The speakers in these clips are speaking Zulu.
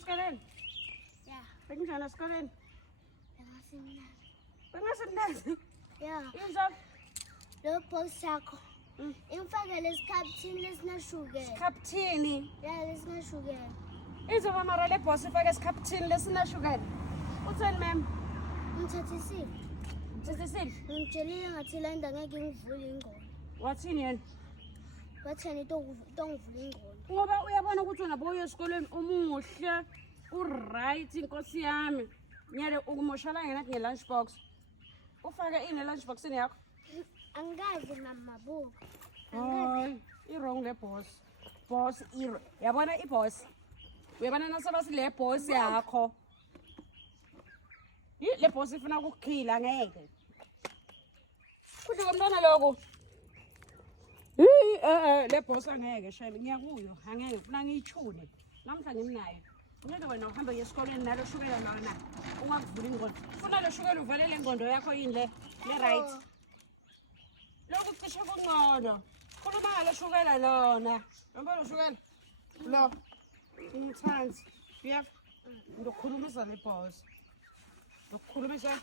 esikoleni? Yeah. Bekunjani esikoleni? Bengasemnandi. Bengasemnandi. Yeah. Injalo? Lo box yakho. Imfakele esikhaphini lesinashukela. Isikhaphithini. Yeah, lesinashukela. Izoba mara le boss ifake esikhaphithini lesinashukela. Utheni ma'am? Ngithathisile. Sisisile. Ngitshelile ngathi la nda ngeke ngivule ingqondo. Wathini yena? Wathani tongivula ingqondo. Ngoba uyabona ukuthi wena boya esikoleni umuhle, uright inkosi yami. Nyale ukumoshala ngena nge-lunch box. Ufake ini lunch boxini yakho? Angazi mama bo. Hayi, i-wrong le boss. Boss yabona i-boss. Uyabona nasebasi le boss yakho. Le boss ifuna ukukhila ngeke. Kudla komntwana lokho. Le boss angeke shayela ngiyakuyo, angeke ufuna ngiyichune. Namhla ngimnayo. Ngeke wena uhambe esikoleni nalo shukela lona. Ungakuvula ingqondo. Ufuna lo shukela uvalele ingqondo yakho yini le right. Lokhu cishe kungcono. Khuluma ngalo shukela lona. Yabona lo shukela? Lo. Ngithanzi. Uyaf. Ngizokhulumisa le boss. Ngizokhulumisa.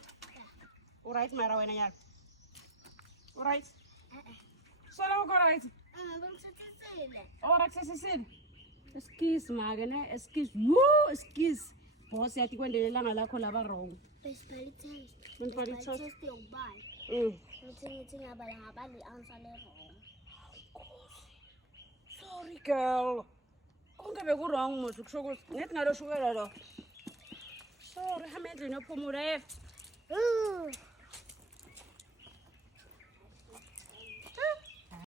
Alright mara wena nyalo. Alright. Solo uko right. Bengithathisile. Alright sisisile. Excuse make ne excuse. Woo excuse. Boss yathi kwendelelanga lakho laba wrong. Besibhali test. Besibhali test. Test yokubala. Ngithi ngabala ngabali answer le wrong. Sorry girl. Konke beku-wrong mos ukusho ukuthi ngithi ngalo shukela lo. Sorry, hamba endlini yophumula.